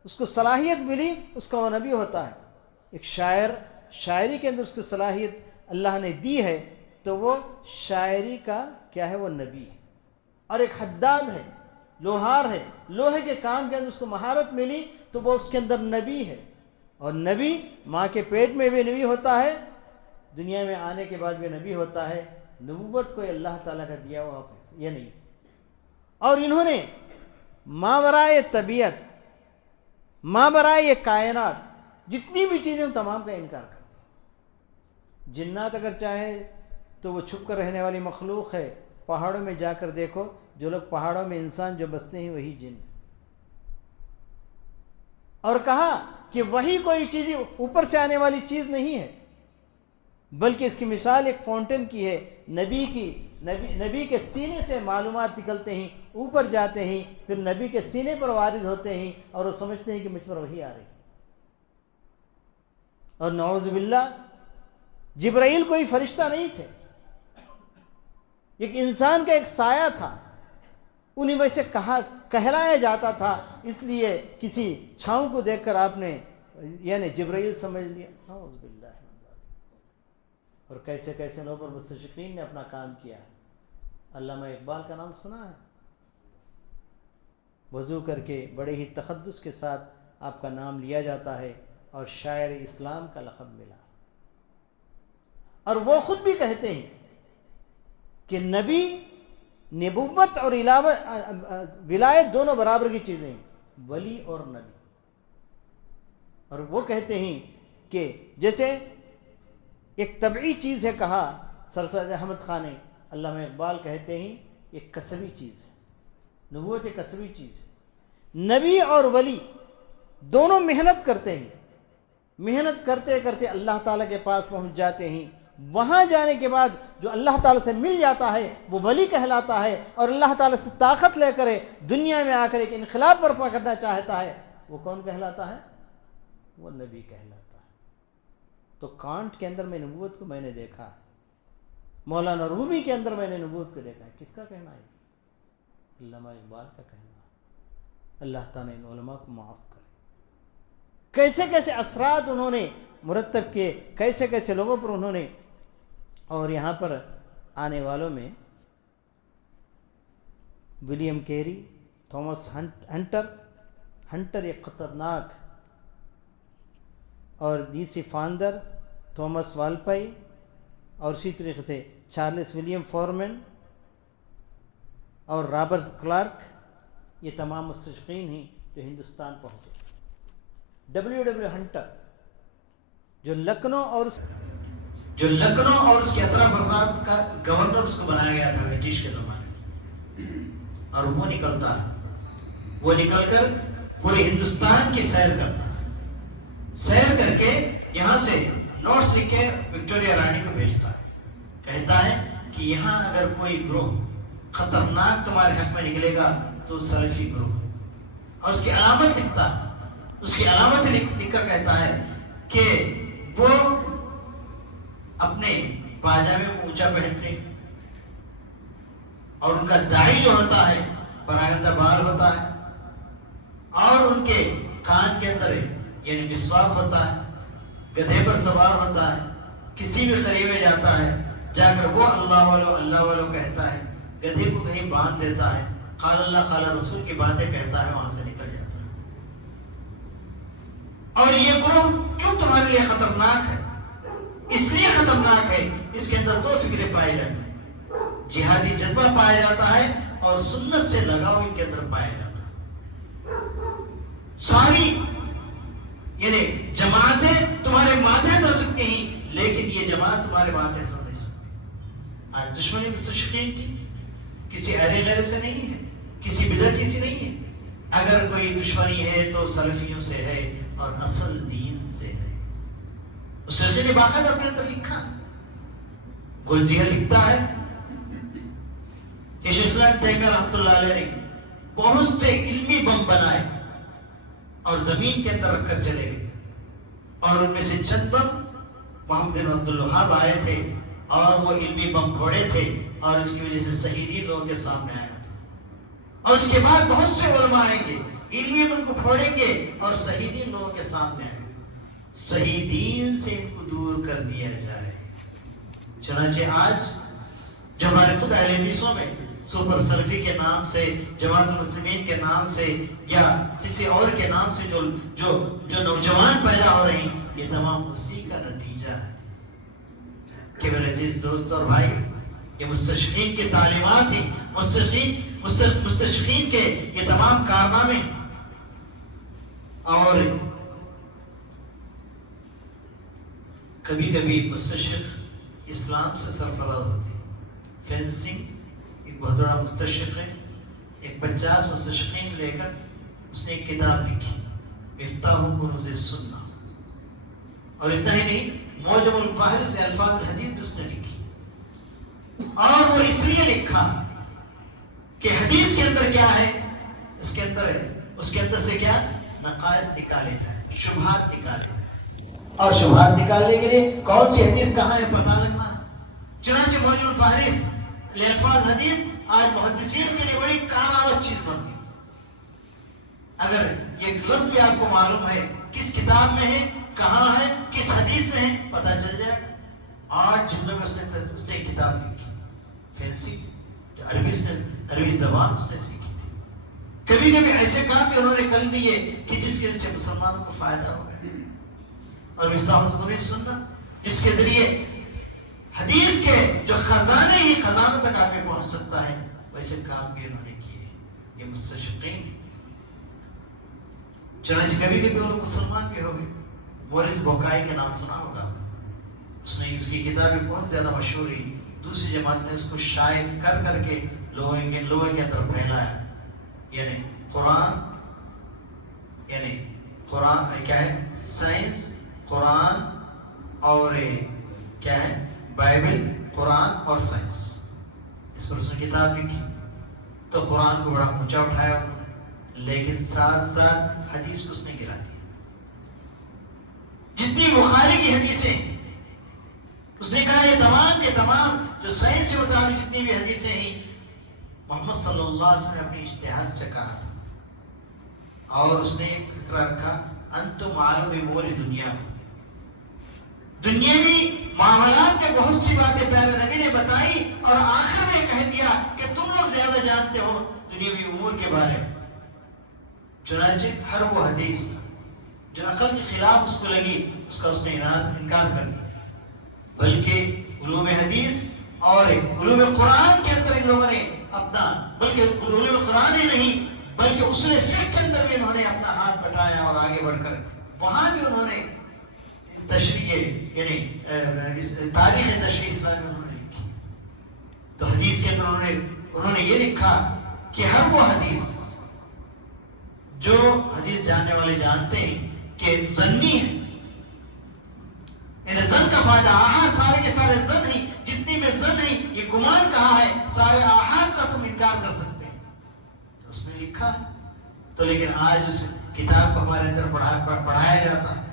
اس کو صلاحیت ملی اس کا وہ نبی ہوتا ہے. ایک شاعری کے اندر اس کو صلاحیت اللہ نے دی ہے تو وہ شاعری کا کیا ہے، وہ نبی ہے. اور ایک حداد ہے، لوہار ہے، لوہے کے کام کے اندر اس کو مہارت ملی تو وہ اس کے اندر نبی ہے. اور نبی ماں کے پیٹ میں بھی نبی ہوتا ہے، دنیا میں آنے کے بعد بھی نبی ہوتا ہے. نبوت کوئی اللہ تعالیٰ کا دیا ہوا یہ نہیں. اور انہوں نے ماورائے طبیعت، ماورائے کائنات، جتنی بھی چیزیں تمام کا انکار کرتے ہیں. جنات اگر چاہے تو وہ چھپ کر رہنے والی مخلوق ہے. پہاڑوں میں جا کر دیکھو، جو لوگ پہاڑوں میں انسان جو بستے ہیں وہی جن. اور کہا کہ وہی کوئی چیز اوپر سے آنے والی چیز نہیں ہے، بلکہ اس کی مثال ایک فاؤنٹین کی ہے. نبی کے سینے سے معلومات نکلتے ہیں، اوپر جاتے ہیں، پھر نبی کے سینے پر وارد ہوتے ہیں اور وہ سمجھتے ہیں کہ مجھ پر وحی آ رہی ہے. اور نعوذ باللہ جبرائیل کوئی فرشتہ نہیں تھے، ایک انسان کا ایک سایہ تھا. انہیں میں سے کہلایا جاتا تھا، اس لیے کسی چھاؤں کو دیکھ کر آپ نے یعنی جبرائیل سمجھ لیا. نعوذ باللہ. اور کیسے کیسے لوگوں پر مستشرقین نے اپنا کام کیا. علامہ اقبال کا نام سنا ہے؟ وضو کر کے بڑے ہی تقدس کے ساتھ آپ کا نام لیا جاتا ہے اور شاعر اسلام کا لقب ملا. اور وہ خود بھی کہتے ہیں کہ نبی، نبوت اور ولایت دونوں برابر کی چیزیں ہیں، ولی اور نبی. اور وہ کہتے ہیں کہ جیسے ایک طبعی چیز ہے، کہا سر سید احمد خان نے، علامہ اقبال کہتے ہیں ایک کسبی چیز ہے. نبوت ایک کسبی چیز ہے. نبی اور ولی دونوں محنت کرتے ہیں، محنت کرتے کرتے اللہ تعالیٰ کے پاس پہنچ جاتے ہیں. وہاں جانے کے بعد جو اللہ تعالیٰ سے مل جاتا ہے وہ ولی کہلاتا ہے، اور اللہ تعالیٰ سے طاقت لے کر دنیا میں آ کر ایک انقلاب برپا کرنا چاہتا ہے، وہ کون کہلاتا ہے؟ وہ نبی کہلاتا ہے۔ تو کانٹ کے اندر میں نبوت کو میں نے دیکھا ہے، مولانا رومی کے اندر میں نے نبوت کو دیکھا ہے۔ کس کا کہنا ہے؟ علامہ اقبال کا کہنا ہے۔ اللہ تعالیٰ ان علماء کو معاف کرے۔ کیسے کیسے اثرات انہوں نے مرتب کیے، کیسے کیسے لوگوں پر انہوں نے، اور یہاں پر آنے والوں میں ولیم کیری، تھامس ہنٹر ایک خطرناک، اور دیسی فاندر، تھامس والپائی، اور اسی طریقے سے چارلس ولیم فورمن اور رابرٹ کلارک، یہ تمام مستشرقین ہیں جو ہندوستان پہنچے۔ ڈبلیو ہنٹر جو لکھنؤ اور اس کے اطراف اقراط کا گورنر اس کو بنایا گیا تھا برٹش کے زمانے میں، اور وہ نکل کر پورے ہندوستان کی سیر کرتا ہے، سیر کر کے یہاں سے نوٹس لکھ کے وکٹوریہ رانی کو بھیجتا ہے، کہتا ہے کہ یہاں اگر کوئی گروہ خطرناک تمہارے حق میں نکلے گا تو سلفی گروہ، اور اس کی علامت لکھتا ہے، اس کی علامت لکھ کر کہتا ہے کہ وہ اپنے پاجامے کو اونچا پہنتے، اور ان کا داڑھی جو ہوتا ہے پراگندہ بال ہوتا ہے، اور ان کے کان کے اندر یعنی مسواک ہوتا ہے، گدھے پر سوار ہوتا ہے، کسی بھی قریبے جاتا ہے، جا کر وہ اللہ والو کہتا ہے، گدھے کو کہیں باندھ دیتا ہے، قال اللہ قال رسول کی باتیں کہتا ہے، وہاں سے نکل جاتا ہے۔ اور یہ گروہ کیوں تمہارے لیے خطرناک ہے؟ اس لیے خطرناک ہے، اس کے اندر دو فکریں پائی جاتی ہیں، جہادی جذبہ پایا جاتا ہے، اور سنت سے لگاؤ ان کے اندر پایا جاتا ہے۔ ساری یعنی جماعتیں تمہارے ماتھے تو سکتی ہیں، لیکن یہ جماعت تمہارے ماتھے تو نہیں سکتی۔ آج دشمنی مستشرقین کی کسی ارے غیر سے نہیں ہے، کسی بدعتی سے نہیں ہے۔ اگر کوئی دشمنی ہے تو سلفیوں سے ہے، اور اصل دین سے ہے۔ اس سلفی نے باقاعدہ اپنے اندر لکھا، گلزیہ لکھتا ہے کہ شیخ الاسلام تیمیہ رحمۃ اللہ علیہ نے بہت سے علمی بم بنائے اور زمین کے اندر رکھ کر چلے گئے، اور ان میں سے چند بم محمد بن عبد الوہاب آئے تھے، اور وہ علمی بم پھوڑے تھے، اور اس کی وجہ سے شہیدی لوگوں کے سامنے آیا تھا۔ اور اس کے بعد بہت سے علماء آئیں گے، علمی بم کو پھوڑیں گے، اور شہیدی لوگوں کے سامنے آئیں گے۔ صحیح دین سے ان کو دور کر دیا جائے۔ چنانچہ آج جو ہمارے خود اہل حدیثوں میں سپر سلفی کے نام سے، جماعت المسلمین کے نام سے، یا کسی اور کے نام سے جو نوجوان پیدا ہو رہے ہیں، یہ تمام اسی کا نتیجہ ہے کہ میرے عزیز دوست اور بھائی، یہ مستشرقین کی تعلیمات ہیں، مستشرقین کے یہ تمام کارنامے، اور کبھی کبھی مستشرق اسلام سے سرفراز ہوتے ہیں۔ فینسنگ ایک بہت بڑا مستشرق ہے، ایک 50 مستشرقین لے کر اس نے ایک کتاب لکھی، مفتاح کنوز السنہ، اور اتنا ہی نہیں، معجم الفہرست الفاظ الحدیث بھی اس نے لکھی، اور وہ اس لیے لکھا کہ حدیث کے اندر کیا ہے، اس کے اندر سے کیا نقائص نکالے جائیں، شبہات نکالے جائیں، اور شبہات نکالنے کے لیے کون سی حدیث کہاں ہے پتہ لگنا ہے۔ چنانچہ معجم الفہرست الفاظ حدیث آج محدثین کے لیے بڑی کارآمد چیز بن گئی۔ اگر یہ لفظ بھی آپ کو معلوم ہے کس کتاب میں ہے، کہاں ہے، کس حدیث میں ہے، پتہ چل جائے گا۔ آج جن لوگ اس نے ایک کتاب لکھی، فینسی، جو عربی زبان اس نے سیکھی تھی۔ کبھی کبھی ایسے کام بھی انہوں نے کر لیے کہ جس کی وجہ سے مسلمانوں کو فائدہ ہو گیا، اور مفتاح کنوز السنہ جس کے ذریعے حدیث کے جو خزانے ہی خزانوں تک آپ میں پہنچ سکتا ہے، ویسے کام بھی انہوں نے کیے، یہ مستشرقین۔ چنانچہ کبھی کبھی وہ لوگ مسلمان بھی ہو گئے۔ مورس بوکائی کے نام سنا ہوگا، اس نے اس کی کتابیں بہت زیادہ مشہور ہوئی، دوسری جماعت نے اس کو شائع کر کے لوگوں کے اندر پھیلایا۔ یعنی قرآن کیا ہے، سائنس، قرآن اور کیا ہے بائبل، قرآن اور سائنس، اس پر اس نے کتاب لکھی. تو قرآن کو بڑا اونچا اٹھایا انہوں نے، لیکن ساتھ ساتھ حدیث کو اس نے گرا دیا. جتنی بخاری کی حدیثیں اس نے کہا یہ تمام کے تمام جو سائنس سے متعلق جتنی بھی حدیثیں ہیں محمد صلی اللہ علیہ وسلم نے اپنی اجتہاد سے کہا تھا. اور اس نے ایک فکرہ رکھا انتم عالم امور دنیا، دنیاوی معاملات میں بہت سی باتیں پہلے نبی نے بتائی اور آخر میں کہہ دیا کہ تم لوگ زیادہ جانتے ہو دنیاوی امور کے بارے میں. چنانچہ ہر وہ حدیث جو عقل کے خلاف اس کو لگی اس کا اس نے انکار کر دیا. بلکہ علوم حدیث اور علوم قرآن کے اندر ان لوگوں نے اپنا، بلکہ علوم قرآن ہی نہیں بلکہ اصول فقہ کے اندر بھی انہوں نے اپنا ہاتھ بٹایا اور آگے بڑھ کر وہاں بھی انہوں نے تشریح یعنی تاریخ تشریح اسلام میں انہوں نے لکھی. تو حدیث کے اندر انہوں نے یہ لکھا کہ ہر وہ حدیث جو حدیث جاننے والے جانتے ہیں کہ ظنی ہے، یعنی ظن کا فائدہ، آحاد سارے کے سارے ظن ہیں، جتنی میں ظن ہیں یہ گمان کہا ہے، سارے آحاد کا تم انکار کر سکتے ہیں. تو اس میں لکھا. تو لیکن آج اس کتاب کو ہمارے اندر پڑھایا جاتا ہے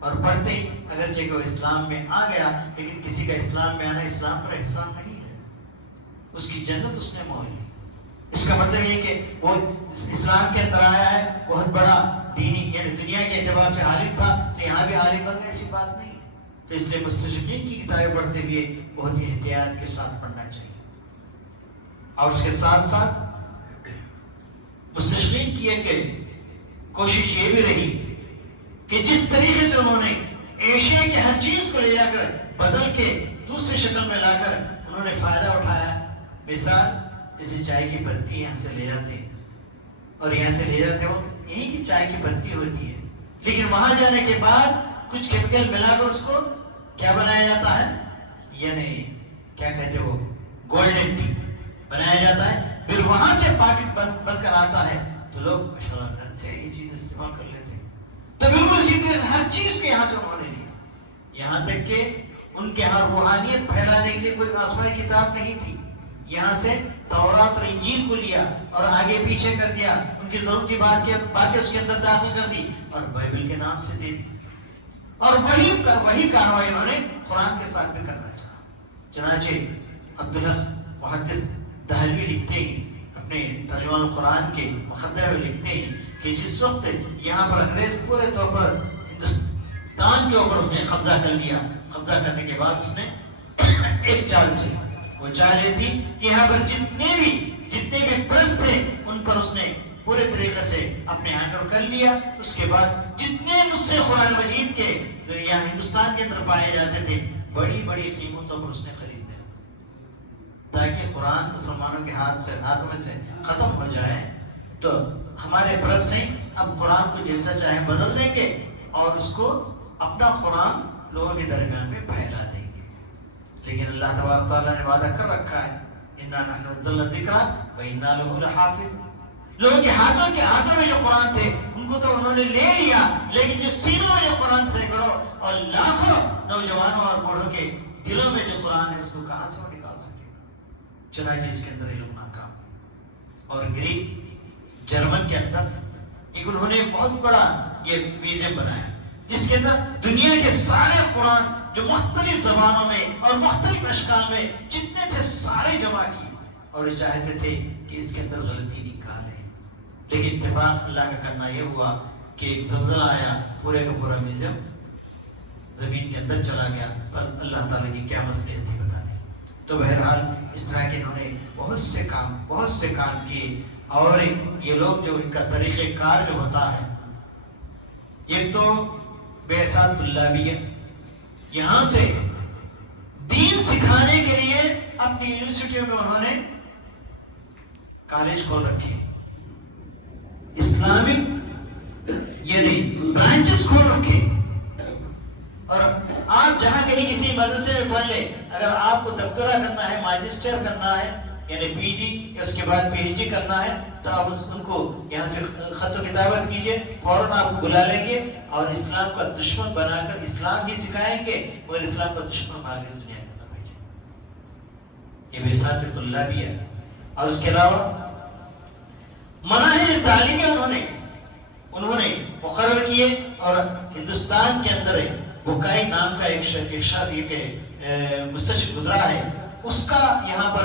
اور پڑھتے ہی اگرچہ کہ وہ اسلام میں آ گیا لیکن کسی کا اسلام میں آنا اسلام پر احسان نہیں ہے، اس کی جنت اس نے مول لی. اس کا مطلب یہ کہ وہ اسلام کے اندر آیا ہے، بہت بڑا دینی یعنی دنیا کے اعتبار سے عالم تھا تو یہاں بھی عالم بن گیا، ایسی بات نہیں ہے. تو اس لیے مستشرقین کی کتابیں پڑھتے ہوئے بہت احتیاط کے ساتھ پڑھنا چاہیے. اور اس کے ساتھ ساتھ مستشرقین کی ایک کوشش یہ بھی رہی کہ جس طریقے سے انہوں نے ایشیا کے ہر چیز کو لے جا کر بدل کے دوسری شکل میں لا کر انہوں نے فائدہ اٹھایا. مثال جیسے چائے کی پتی یہاں سے لے جاتے ہیں اور یہاں سے لے جاتے ہو یہی کی چائے کی پتی ہوتی ہے، لیکن وہاں جانے کے بعد کچھ کیمیکل ملا کر اس کو کیا بنایا جاتا ہے، یعنی کیا کہتے وہ گولڈن ٹی بنایا جاتا ہے. پھر وہاں سے پاکٹ بن کر آتا ہے تو لوگ ماشاءاللہ سے یہ چیز استعمال کر لیتے ہیں. تو بالکل اسی طرح ہر چیز کو یہاں سے انہوں نے لیا، یہاں تک کہ ان کے ہر روحانیت پھیلانے کے لیے کوئی آسمانی کتاب نہیں تھی. یہاں سے تورات اور انجیل کو لیا اور آگے پیچھے کر دیا، ان کی ضرورت کی باتیں اس کے اندر داخل کر دی اور بائبل کے نام سے دے دی. اور وہی کاروائی انہوں نے قرآن کے ساتھ بھی کرنا چاہا. چنانچہ عبدالحق محدث دہلوی لکھتے ہیں اپنے ترجمان القرآن کے مقدمے میں لکھتے ہیں کہ جس وقت یہاں پر انگریز پورے طور پر ہندوستان کے اوپر اس نے قبضہ کر لیا، قبضہ کرنے کے بعد اس نے ایک چال کی. وہ چال یہ تھی کہ یہاں پر جتنے بھی پرست تھے ان پر اس نے پورے طریقے سے اپنے ہینڈ کر لیا. اس کے بعد جتنے نسخے قرآن مجید کے جو یہاں ہندوستان کے اندر پائے جاتے تھے بڑی بڑی قیمتوں پر اس نے خرید لیا تاکہ قرآن مسلمانوں کے ہاتھوں میں سے ختم ہو جائے. تو ہمارے پرست ہیں اب قرآن کو جیسا چاہے بدل دیں گے اور اس کو اپنا قرآن لوگوں کے درمیان میں پھیلا دیں گے. لیکن اللہ تبارک تعالیٰ نے وعدہ کر رکھا ہے اِنَّا نَحْنُ نَزَّلْنَا الذِّكْرَ وَإِنَّا لَهُ لَحَافِظُونَ. لوگوں کے ہاتھوں میں جو قرآن تھے ان کو تو انہوں نے لے لیا، لیکن جو سینوں میں جو قرآن سینکڑوں اور لاکھوں نوجوانوں اور بوڑھوں کے دلوں میں جو قرآن ہے اس کو کہاں سے وہ نکال سکے. چنانچہ اس کے اندر علم ناکام. اور گریک جرمن کے اندر ایک انہوں نے بہت بڑا یہ میوزیم بنایا جس کے اندر دنیا کے سارے قرآن جو مختلف زبانوں میں اور مختلف اشکال میں جتنے تھے سارے جمع کیے اور چاہتے تھے کہ اس کے اندر غلطی نکالیں. لیکن اتفاق اللہ کا کرنا یہ ہوا کہ ایک زلزلہ آیا، پورے کا پورا میوزیم زمین کے اندر چلا گیا. پر اللہ تعالیٰ کی کیا مصلحت تھی بتا دیں. تو بہرحال اس طرح کے انہوں نے بہت سے کام کیے. اور یہ لوگ جو ان کا طریقہ کار جو ہوتا ہے ایک تو بعثات طلابیہ، یہاں سے دین سکھانے کے لیے اپنی یونیورسٹیوں میں انہوں نے کالج کھول رکھے، اسلامک یعنی برانچز کھول رکھے. اور آپ جہاں کہیں کسی مدرسے میں پڑھ لیں، اگر آپ کو دکتورا کرنا ہے، ماجسٹر کرنا ہے یعنی پی جی یا اس کے بعد پی ایچ ڈی کرنا ہے تو آپ ان کو یہاں سے خط و کتابت کیجئے، فوراً آپ کو بلا لیں گے اور اسلام کا دشمن بنا کر اسلام ہی سکھائیں گے مگر اسلام کا دشمن بنا کے دنیا کے اندر بھیجیں یہ بساطۃ اللہ بھی ہے. اور اس کے علاوہ مناہج تعلیمی انہوں نے مقرر کیے. اور ہندوستان کے اندر بکائی نام کا ایک مستشرق گزرا ہے, اس کا یہاں پر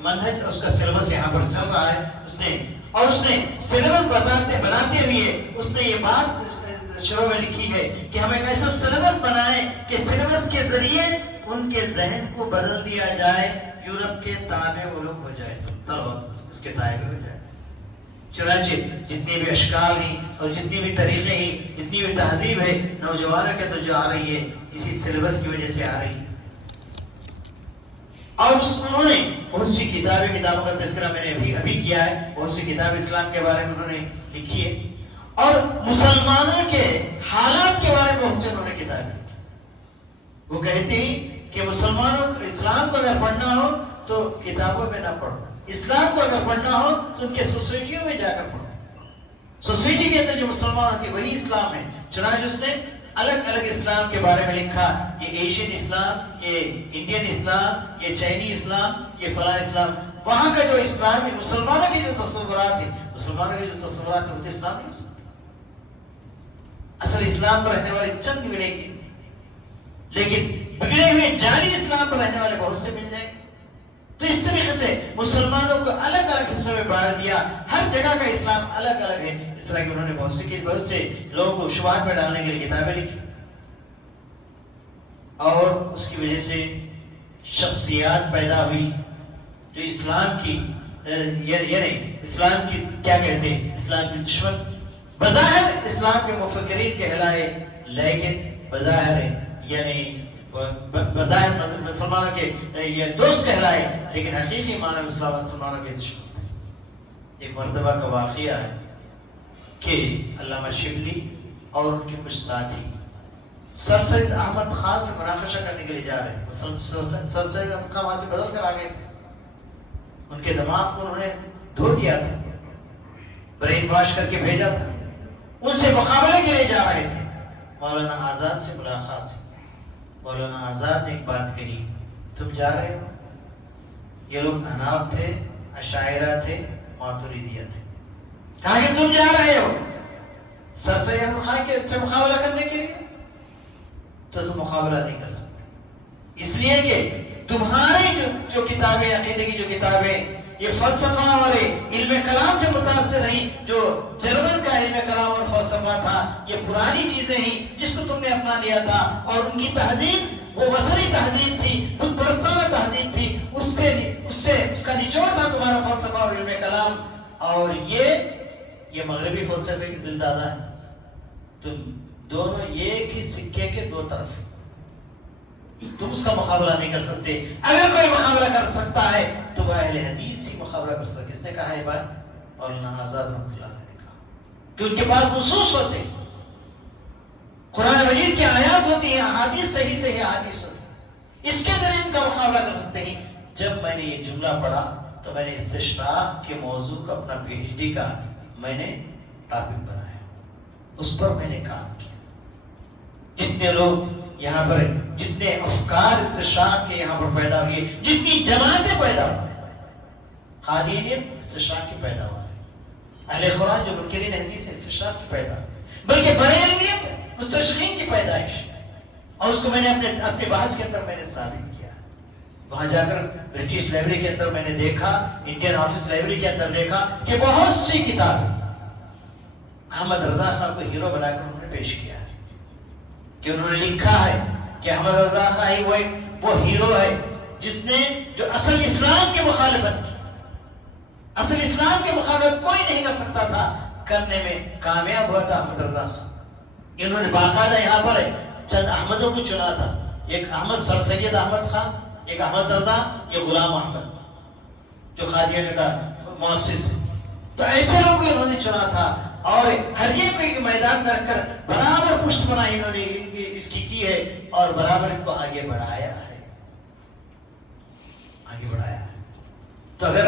منہج, اس کا سلیبس یہاں پر چل رہا ہے. اس نے سلیبس بناتے ہوئے اس نے یہ بات شروع میں لکھی ہے کہ ہم ایک ایسا سلیبس بنائیں کہ سلیبس کے ذریعے ان کے ذہن کو بدل دیا جائے, یورپ کے تابع وہ لوگ ہو جائے, اس کے تابع ہو جائے. چنانچہ جتنی بھی اشکال ہیں اور جتنی بھی طریقے ہیں, جتنی بھی تہذیب ہے نوجوانوں کے تو جو آ رہی ہے اسی سلیبس کی وجہ سے آ رہی ہے. اور انہوں نے بہت سی کتابوں کا تذکرہ میں نے ابھی کیا ہے, بہت سی کتاب اسلام کے بارے میں انہوں نے لکھی ہے. اور مسلمانوں کے حالات کے بارے میں بہت سے انہوں نے کتابیں لکھی. وہ کہتے ہیں کہ مسلمانوں کو اسلام کو اگر پڑھنا ہو تو کتابوں میں نہ پڑھو, اسلام کو اگر پڑھنا ہو تو ان کے سوسائٹیوں میں جا کر پڑھو. سوسائٹی کے اندر جو مسلمان ہوتے ہیں وہی اسلام ہے. چنانچہ اس نے الگ الگ اسلام کے بارے میں لکھا, یہ ایشین اسلام, یہ انڈین اسلام, یہ چائنی اسلام, یہ فلاں اسلام. وہاں کا جو اسلام ہے, مسلمانوں کے جو تصورات ہیں, وہ اسلام نہیں ہو سکتے. اصل اسلام پر رہنے والے چند ملیں گے, لیکن بگڑے ہوئے جعلی اسلام پر رہنے والے بہت سے مل جائیں گے. تو اس طریقے سے مسلمانوں کو الگ الگ حصوں میں بانٹ دیا, ہر جگہ کا اسلام الگ الگ ہے. اس طرح کہ انہوں نے بہت سے لوگوں کو شبہات میں ڈالنے کے لیے کتابیں لکھی, اور اس کی وجہ سے شخصیات پیدا ہوئی جو اسلام کی یعنی اسلام کی کیا کہتے ہیں, اسلام کی دشمن. بظاہر اسلام کے مفکرین کہلائے, لیکن بظاہر یعنی بظاہر مسلمانوں کے یہ دوست کہلائے, لیکن حقیقی معنی مسلمانوں کے دشمن. ایک مرتبہ کا واقعہ ہے کہ علامہ شبلی اور ان کے کچھ ساتھی سر سید احمد خان سے مناقشہ کرنے کے لیے جا رہے تھے. سر سید احمد خان وہاں سے بدل کر آ گئے تھے. ان کے دماغ کو انہوں نے دھو دیا تھا, برین واش کر کے بھیجا تھا. ان سے مقابلے کے لیے جا رہے تھے. مولانا آزاد سے ملاقات. مولانا آزاد نے ایک بات کہی, تم جا رہے ہو. یہ لوگ احناف تھے, اشاعرہ تھے, ماتریدیہ تھے. کہا کہ تم جا رہے ہو سر سید احمد خان کے سے مقابلہ کرنے کے لیے, تو تم مقابلہ نہیں کر سکتے, اس لیے کہ تمہاری جو کتابیں, عقیدے کی جو کتابیں یہ فلسفہ اور علم کلام سے متاثر ہیں, جو جرمن کا علم کلام اور فلسفہ تھا, یہ پرانی چیزیں ہیں جس کو تم نے اپنا لیا تھا. اور ان کی تہذیب وہ وصلی تہذیب تھی, بت پرستانہ تہذیب تھی. اس کا نچوڑ تھا تمہارا فلسفہ اور علم کلام. اور یہ مغربی فلسفے کی دل دادا ہے. تم دونوں ایک ہی سکے کے دو طرف, تم اس کا مقابلہ نہیں کر سکتے. اگر کوئی مقابلہ کر سکتا ہے تو وہ اہل حدیث ہی مقابلہ کر سکتا. کس نے کہا یہ بات؟ مولانا آزاد رحمۃ اللہ علیہ نے کہا کہ ان کے پاس نصوص ہوتے, قرآن مجید کی آیات ہوتی ہیں, احادیث صحیح احادیث ہوتی ہیں, اس کے ذریعے ان کا مقابلہ کر سکتے ہیں. جب میں نے یہ جملہ پڑھا تو میں نے استشراق کے موضوع کا اپنا پی ایچ ڈی کا میں نے ٹاپک بنایا, اس پر میں نے کام کیا. جتنے لوگ یہاں پر, جتنے افکار استشراق کے یہاں پر پیدا ہوئے, جتنی جماعتیں پیدا ہوئی, قادیانیت استشراق کی پیداوار ہے, اہل قرآن جو منکرین حدیث استشراق کی پیداوار, بلکہ بریلویت مستشرقین کی پیدائش. اور اس کو میں نے اپنے بحث کے اندر میں نے ثابت کیا. وہاں جا کر برٹش لائبریری کے اندر میں نے دیکھا, انڈین آفس لائبریری کے اندر دیکھا کہ بہت سی کتابیں احمد رضا خان کو ہیرو بنا کر انہوں نے پیش کیا ہے, کہ انہوں نے لکھا ہے کہ احمد رضا خان ہی وہ ہیرو ہے جس نے جو اصل اسلام کی مخالفت کی. اصل اسلام کی مخالفت کوئی نہیں کر سکتا تھا, کرنے میں کامیاب ہوا تھا احمد رضا خان. انہوں نے باقاعدہ یہاں پر چند احمدوں کو چنا تھا, ایک احمد سر سید احمد خان, ایک احمد رضا, یہ غلام احمد جو قادیانیت کا مؤسس ہے. تو ایسے لوگ انہوں نے چنا تھا, اور ہر ایک کو ایک میدان میں رکھ کر برابر پشت بنائی انہوں نے اس کی ہے, اور برابر ان کو آگے بڑھایا ہے. تو اگر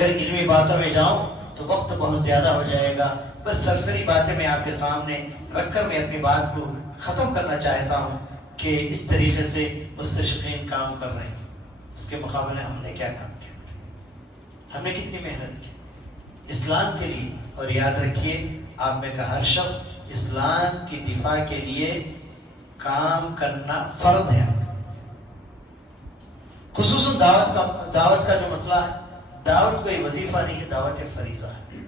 علمی باتوں میں جاؤں تو وقت بہت زیادہ ہو جائے گا. بس سرسری باتیں میں آپ کے سامنے رکھ کر میں اپنی بات کو ختم کرنا چاہتا ہوں کہ اس طریقے سے مستشرقین کام کر رہے ہیں, اس کے مقابلے ہم نے کیا کام کیا. ہم نے کتنی محنت کی اسلام کے لیے. اور یاد رکھیے آپ میں کا ہر شخص اسلام کی دفاع کے لیے کام کرنا فرض ہے. خصوصاً دعوت کا جو مسئلہ ہے، دعوت کوئی وظیفہ نہیں ہے، دعوت فریضہ ہے.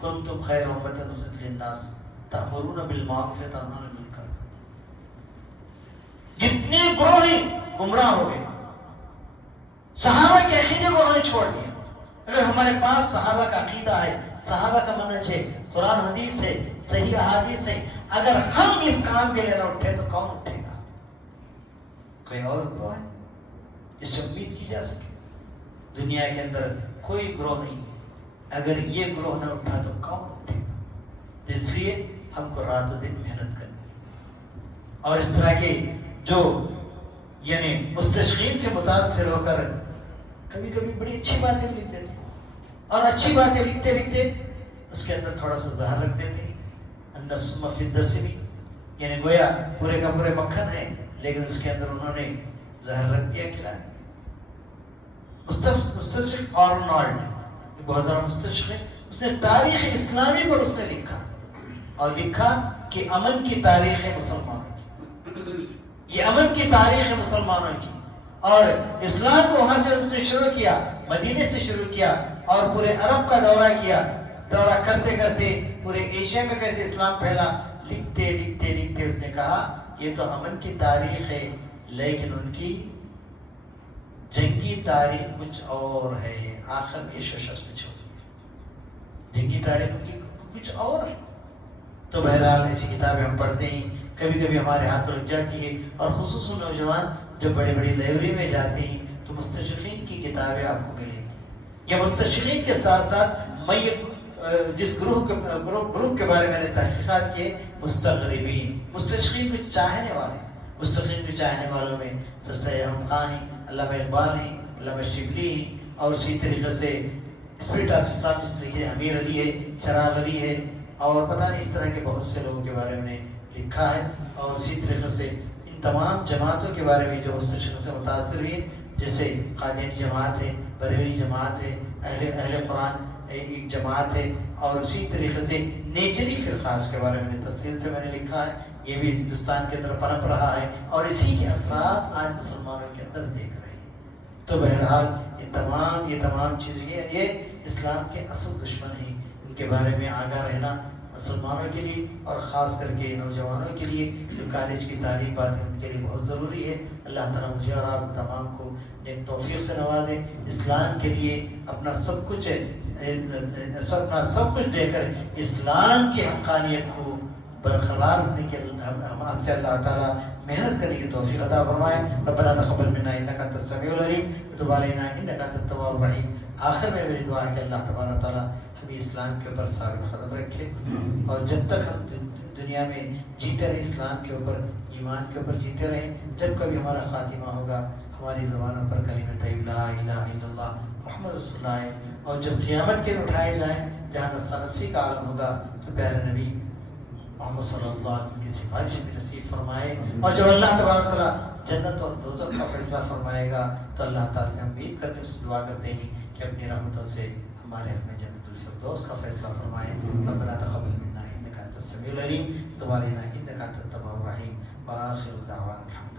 کنتم خیر امۃ اخرجت للناس تأمرون بالمعروف وتنہون عن المنکر. جتنے گروہ ہیں گمراہ ہو گئے. صحابہ کے عقیدے کو انہوں نے چھوڑ دیا. اگر ہمارے پاس صحابہ کا عقیدہ ہے، صحابہ کا منہج ہے، قرآن حدیث ہے، صحیح احادیث ہے، اگر ہم اس کام کے لیے نہ اٹھے تو کون اٹھے گا؟ کوئی اور گروہ ہے جس سے امید کی جا سکے؟ دنیا کے اندر کوئی گروہ نہیں ہے. اگر یہ گروہ نہ اٹھا تو کون اٹھے گا؟ تو اس لیے ہم کو رات و دن محنت کرنی ہے. اور اس طرح کے جو یعنی مستشرقین سے متاثر ہو کر کبھی کبھی بڑی اچھی باتیں لکھ دیتے ہیں، اور اچھی باتیں لکھتے لکھتے اس کے اندر تھوڑا سا زہر رکھ دیتے ہیں. النسم فی الدسم، یعنی گویا پورے کا پورے مکھن ہے لیکن اس کے اندر انہوں نے زہر رکھ دیا کھلا. مستشرق آرنولڈ بہت بڑا مستشرق ہے، اس نے تاریخ اسلامی پر اس نے لکھا اور لکھا کہ امن کی تاریخ ہے مسلمانوں کی، یہ امن کی تاریخ ہے مسلمانوں کی. اور اسلام کو وہاں سے اس نے شروع کیا، مدینے سے شروع کیا اور پورے عرب کا دورہ کیا. دورہ کرتے کرتے پورے ایشیا میں کیسے اسلام پھیلا، لکھتے لکھتے لکھتے اس نے کہا یہ تو امن کی تاریخ ہے لیکن ان کی جنگی تاریخ کچھ اور ہے. آخر میں یہ شش میں چھوڑ دیا، جنگی تاریخ ان کی کچھ اور ہے. تو بہرحال ایسی کتابیں ہم پڑھتے ہیں، کبھی کبھی ہمارے ہاتھ رک جاتی ہے. اور خصوصاً نوجوان جب بڑی بڑی لائبریری میں جاتے ہیں تو مستشرقین کی کتابیں آپ کو ملیں گی. یا مستشرقین کے ساتھ ساتھ میں جس گروپ کے بارے میں نے تحقیقات کیے، مستغربین، مستشرقین کو چاہنے والے. مستشرقین کو چاہنے والوں میں سر سید احمد خان ہیں، علامہ اقبال ہیں، علامہ شبلی ہیں، اور اسی طریقے سے اسپرٹ آف اسلام اس طریقے امیر علی ہے، چراغ علی ہے، اور پتہ نہیں اس طرح کے بہت سے لوگوں کے بارے میں لکھا ہے. اور اسی طریقے سے ان تمام جماعتوں کے بارے میں جو مستشرق سے متاثر ہوئی، جیسے قادیانی جماعت ہے، بریلوی جماعت ہے، اہل قرآن ایک جماعت ہے، اور اسی طریقے سے نیچری فرقہ اس کے بارے میں تفصیل سے میں نے لکھا ہے. یہ بھی ہندوستان کے اندر پنپ رہا ہے اور اسی کے اثرات آج مسلمانوں کے اندر دیکھ رہے ہیں. تو بہرحال یہ تمام چیزیں یہ اسلام کے اصل دشمن ہیں. ان کے بارے میں آگاہ رہنا مسلمانوں کے لیے اور خاص کر کے نوجوانوں کے لیے جو کالج کی تعلیمات ہیں ان کے لیے بہت ضروری ہے. اللہ تعالیٰ مجھے اور آپ تمام کو نیک توفیق سے نوازے، اسلام کے لیے اپنا سب کچھ دے کر اسلام کی حقانیت کو برقرار رکھنے کے ہم سے اللہ تعالیٰ محنت کرنے کی توفیق عطا فرمائے. ربنا تقبل منا انک انت السمیع العلیم وتب علینا انک انت التواب الرحیم. آخر میں میری دعا ہے کہ اللہ تبارک تعالیٰ ہمیں اسلام کے اوپر ثابت قدم رکھے، اور جب تک ہم دنیا میں جیتے رہے اسلام کے اوپر، ایمان کے اوپر جیتے رہیں، جب کبھی ہمارا خاتمہ ہوگا ہماری زبانوں پر کلمہ طیبہ لا الہ الا اللہ محمد رسول اللہ ہے. اور جب قیامت کے اٹھائے جائیں جہاں نصیب کا عالم ہوگا تو پیارے نبی محمد صلی اللہ علیہ وسلم کی سفارش بھی نصیب فرمائے. اور جب اللہ تبارک تعالیٰ جنت اور دوزخ کا فیصلہ فرمائے گا تو اللہ تعالیٰ سے ہم امید کرتے ہیں، دعا کرتے ہیں کہ اپنی رحمتوں سے ہمارے حق میں جنت الفردوس کا فیصلہ فرمائے. ربنا تقبل منا انک انت السمیع العلیم وتب علینا انک انت التواب الرحیم. وآخر دعوانا الحمد